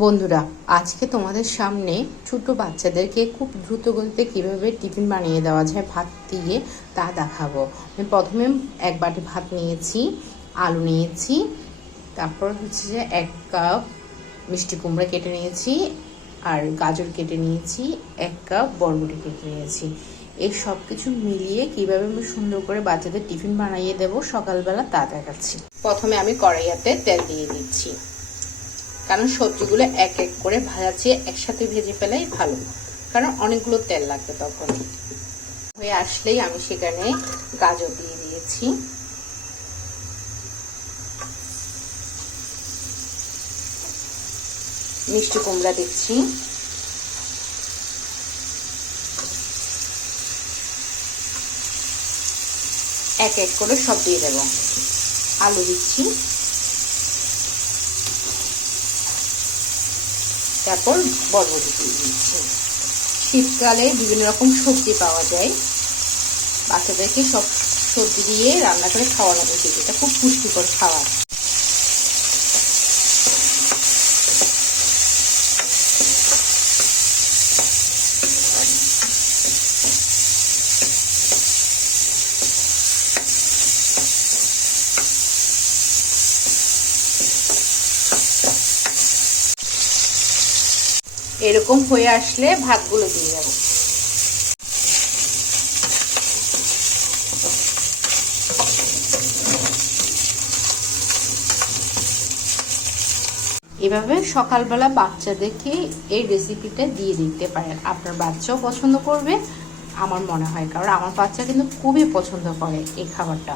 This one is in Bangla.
বন্ধুরা, আজকে তোমাদের সামনে ছোট বাচ্চাদেরকে খুব দ্রুত গতিতে কীভাবে টিফিন বানিয়ে দেওয়া যায় ভাত দিয়ে তা দেখাবো। আমি প্রথমে এক বাটি ভাত নিয়েছি, আলু নিয়েছি, তারপর হচ্ছে যে 1 কাপ মিষ্টি কুমড়া কেটে নিয়েছি, আর গাজর কেটে নিয়েছি, 1 কাপ বরবটি কেটে নিয়েছি। এই সব কিছু মিলিয়ে কীভাবে আমি সুন্দর করে বাচ্চাদের টিফিন বানিয়ে দেবো সকালবেলা তা দেখাচ্ছি। প্রথমে আমি কড়াইয়াতে তেল দিয়ে দিচ্ছি, কারণ সবজিগুলো এক এক করে ভাজা চেয়ে একসাথে ভেজে ফেলাই ভালো, কারণ অনেকগুলো তেল লাগবে। তখন হয়ে আসলেই আমি সেখানে গাজর দিয়ে দিয়েছি, মিষ্টি কুমড়া দিচ্ছি, এক এক করে সব দিয়ে দেব। আলু দিচ্ছি, তারপর বরবটি দিয়ে দিচ্ছি। শীতকালে বিভিন্ন রকম সবজি পাওয়া যায়, বাচ্চাদেরকে সব সবজি দিয়ে রান্না করে খাওয়ানো উচিত, এটা খুব পুষ্টিকর খাবার। এরকম হয়ে আসলে ভাতগুলো দিয়ে দেব। এভাবে সকালবেলা বাচ্চাদেরকে এই রেসিপিটা দিয়ে দিতে পারেন, আপনার বাচ্চাও পছন্দ করবে আমার মনে হয়, কারণ আমার বাচ্চা কিন্তু খুবই পছন্দ করে এই খাবারটা।